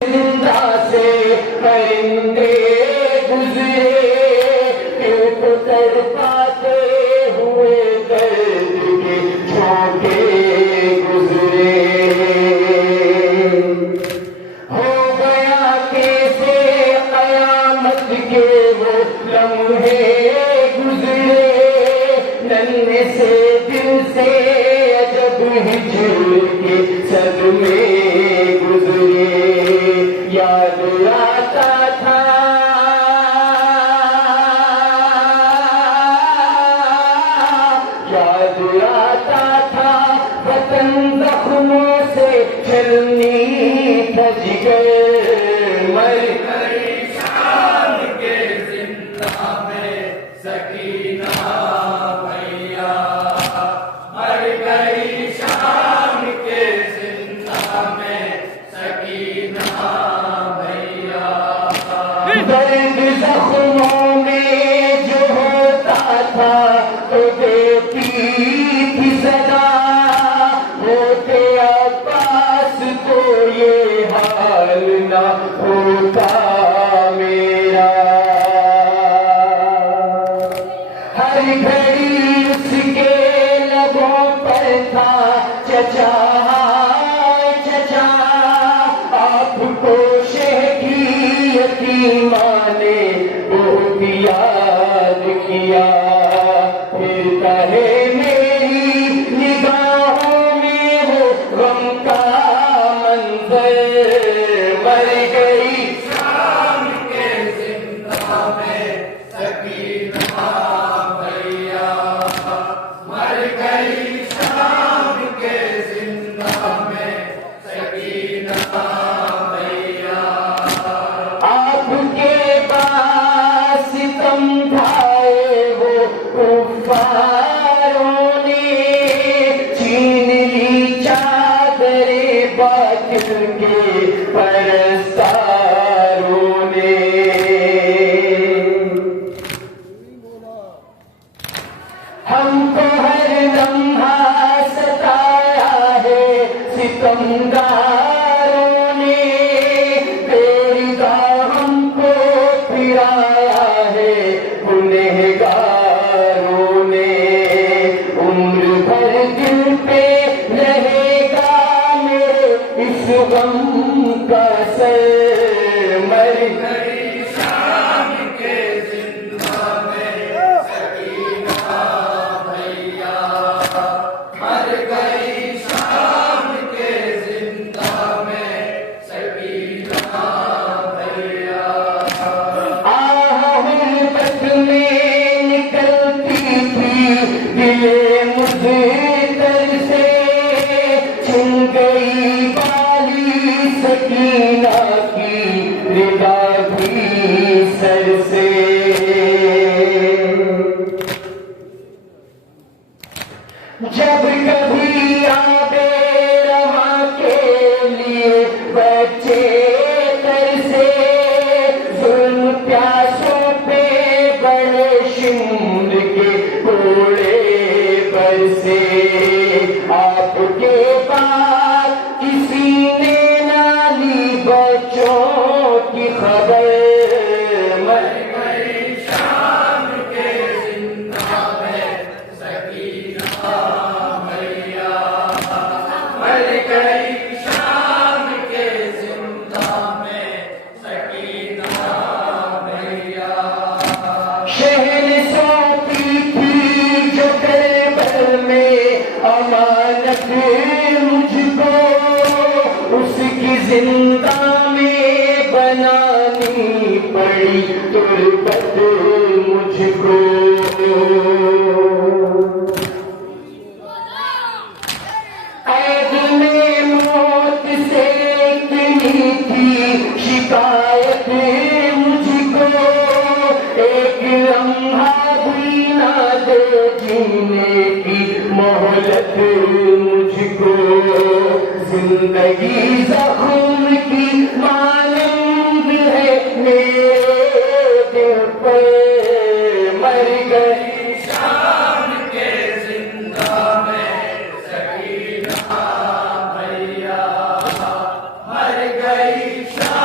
जिंदा से परिंदे गुजरे, क्यों तो तड़पाते हुए दर्द के झोंके गुजरे। हो गया कैसे कयामत के वो लम्हे गुजरे, नन्हे से दिल से अजब हिजर के सदमे गुजरे। याद आता था याद आता था वतन जख्मों से छलनी थज गए, मर गई शाम के जिंदा में सकीना भैया, मर गई शाम के जिंदा में सकीना भैया। दर्द जख्मों में जो होता था तो देती थी सदा, होते अब्बास तो ये हाल ना होता मेरा। हर घड़ी उसके लबों पर था चचा चचा, आपको शहकी यतीमा ने बहुत याद किया। फिर कहे मेरी निगाहों में वो गम का मंजर, मर गई शाम के जिंदा में सकीना भैया, मर गई शाम के जिंदा में सकीना भैया। आपके पास सितम ढाए वो कुफ्फारों ने, छीन ली चादरे बातिल के परस्तारों ने। हमको हर लम्हा सताया है सितमगारों ने, बेरिदा हमको फिराया है गुनहगारों ने। उम्र भर दिल पे रहेगा मेरे इस गम का असर, मर गई शाम के जिंदा में सकीना भैया, मर गई शाम के जिंदा में सकीना भैया। आहत में निकलती थी दिले मुझतर से, छिन गई बाली सकीना की रिदा भी सर से। जब कभी आबे रवा के लिए बच्चे तरसे, जुल्म प्यासों पे बड़े शिमर के कोड़े बरसे। आपके बाद किसी ने ना ली बच्चों की खबर, मर गई शाम के जिंदा में सकीना भैया, मर गई शाम के जिंदा में सकीना भैया। शहर सौंपी थी जो करबल में अमानत मुझको, उसकी जिंदा में बनानी पड़ी तुरबत मुझको। ऐद में मौत से इतनी थी शिकायत मुझको, एक लम्हा भी ना दे जीने की मोहलत मुझको। जिंदगी जख्म की मानंद है मेरे दिल पर, मर गई शाम के जिंदा में सकीना भैया, मर गई शाम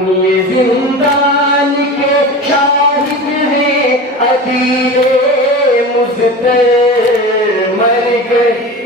ये जिंदान के शाहिद हैं अदीले मुज़्तर मर गई